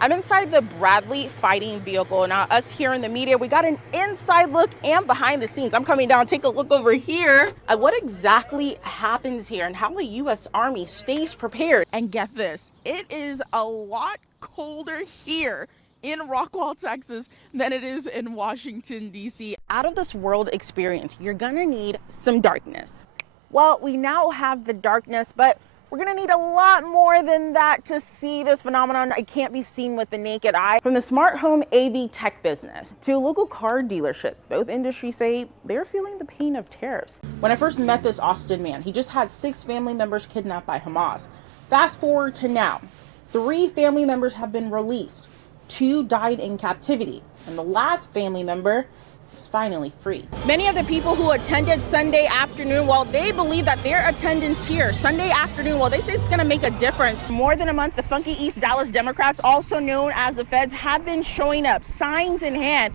I'm inside the Bradley fighting vehicle. Now, us here in the media, we got an inside look and behind the scenes. I'm coming down, take a look over here at what exactly happens here and how the U.S. Army stays prepared. And get this, it is a lot colder here in Rockwall, Texas, than it is in Washington, D.C. Out of this world experience, you're gonna need some darkness. Well, we now have the darkness, but we're gonna need a lot more than that to see this phenomenon. It can't be seen with the naked eye. From the smart home AV tech business to a local car dealership, both industries say they're feeling the pain of tariffs. When I first met this Austin man, he just had 6 family members kidnapped by Hamas. Fast forward to now, 3 family members have been released. 2 died in captivity, and the last family member is finally free. Many of the people who attended Sunday afternoon, well, they believe that their attendance here Sunday afternoon, well, they say it's going to make a difference. For more than a month, the funky East Dallas Democrats, also known as the Feds, have been showing up, signs in hand.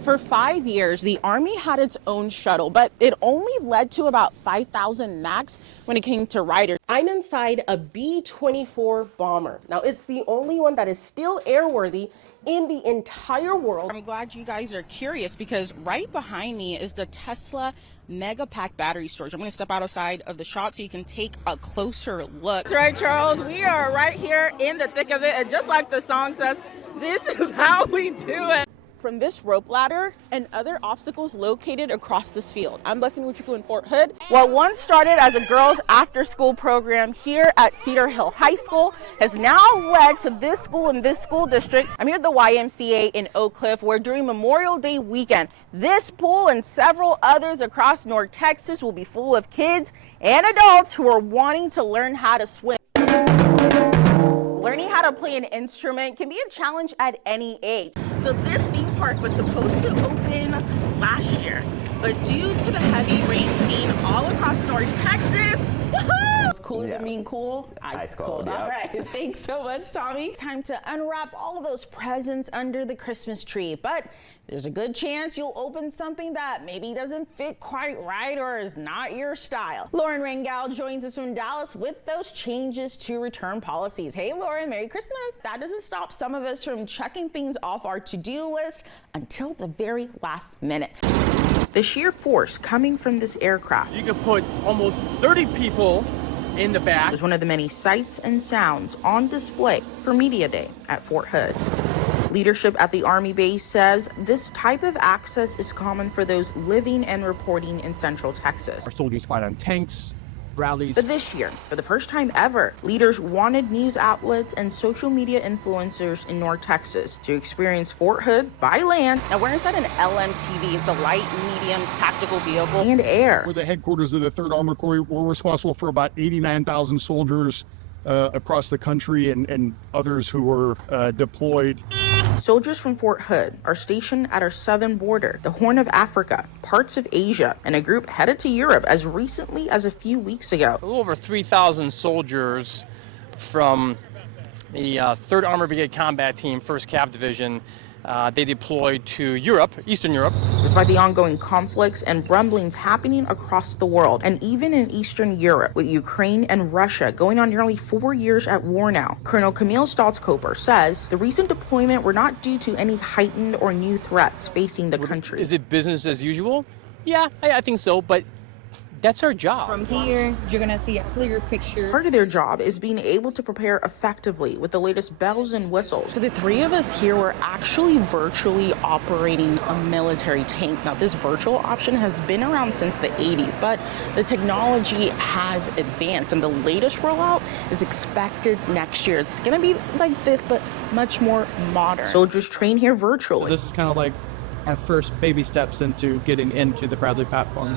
For 5 years, the Army had its own shuttle, but it only led to about 5,000 max when it came to riders. I'm inside a B-24 bomber. Now, it's the only one that is still airworthy in the entire world. I'm glad you guys are curious because right behind me is the Tesla Mega Pack battery storage. I'm going to step outside of the shot so you can take a closer look. That's right, Charles. We are right here in the thick of it. And just like the song says, this is how we do it. From this rope ladder and other obstacles located across this field. I'm Blessing Wuchuku in Fort Hood. What once started as a girls' after-school program here at Cedar Hill High School has now led to this school in this school district. I'm here at the YMCA in Oak Cliff, where during Memorial Day weekend, this pool and several others across North Texas will be full of kids and adults who are wanting to learn how to swim. Learning how to play an instrument can be a challenge at any age. So this theme park was supposed to open last year, but due to the heavy rain seen all across North Texas, woohoo! It's cooler than being cool. Ice cold. All right, thanks so much, Tommy. Time to unwrap all of those presents under the Christmas tree, but there's a good chance you'll open something that maybe doesn't fit quite right or is not your style. Lauren Rangel joins us from Dallas with those changes to return policies. Hey, Lauren, Merry Christmas. That doesn't stop some of us from checking things off our to-do list until the very last minute. The sheer force coming from this aircraft. You could put almost 30 people in the back. Is one of the many sights and sounds on display for Media Day at Fort Hood. Leadership at the Army base says this type of access is common for those living and reporting in Central Texas. Our soldiers fight on tanks, rallies. But this year, for the first time ever, leaders wanted news outlets and social media influencers in North Texas to experience Fort Hood by land. Now, we're inside an LMTV. It's a light, medium, tactical vehicle and air. We're the headquarters of the 3rd Armored Corps. We're responsible for about 89,000 soldiers across the country and others who were deployed. Soldiers from Fort Hood are stationed at our southern border, the Horn of Africa, parts of Asia, and a group headed to Europe as recently as a few weeks ago. A little over 3,000 soldiers from the 3rd Armored Brigade Combat Team, 1st Cav Division. They deployed to Europe, Eastern Europe. Despite the ongoing conflicts and rumblings happening across the world, and even in Eastern Europe, with Ukraine and Russia going on nearly 4 years at war now, Colonel Camille Stotskoper says the recent deployment were not due to any heightened or new threats facing the country. Is it business as usual? Yeah, I think so, but that's our job. From here, you're gonna see a clear picture. Part of their job is being able to prepare effectively with the latest bells and whistles. So the 3 of us here were actually virtually operating a military tank. Now, this virtual option has been around since the 80s, but the technology has advanced, and the latest rollout is expected next year. It's gonna be like this, but much more modern. Soldiers train here virtually. This is kind of like our first baby steps into getting into the Bradley platform.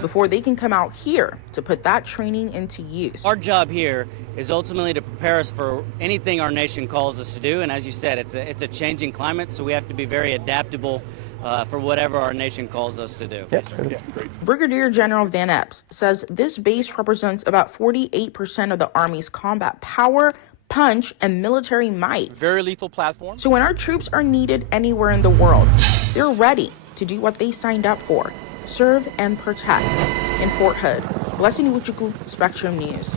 Before they can come out here to put that training into use. Our job here is ultimately to prepare us for anything our nation calls us to do, and as you said, it's a changing climate, so we have to be very adaptable for whatever our nation calls us to do. Yes. Brigadier General Van Epps says this base represents about 48% of the Army's combat power, punch, and military might. Very lethal platform. So when our troops are needed anywhere in the world, they're ready to do what they signed up for: serve and protect. In Fort Hood, Blessing Wuchuku, Spectrum News.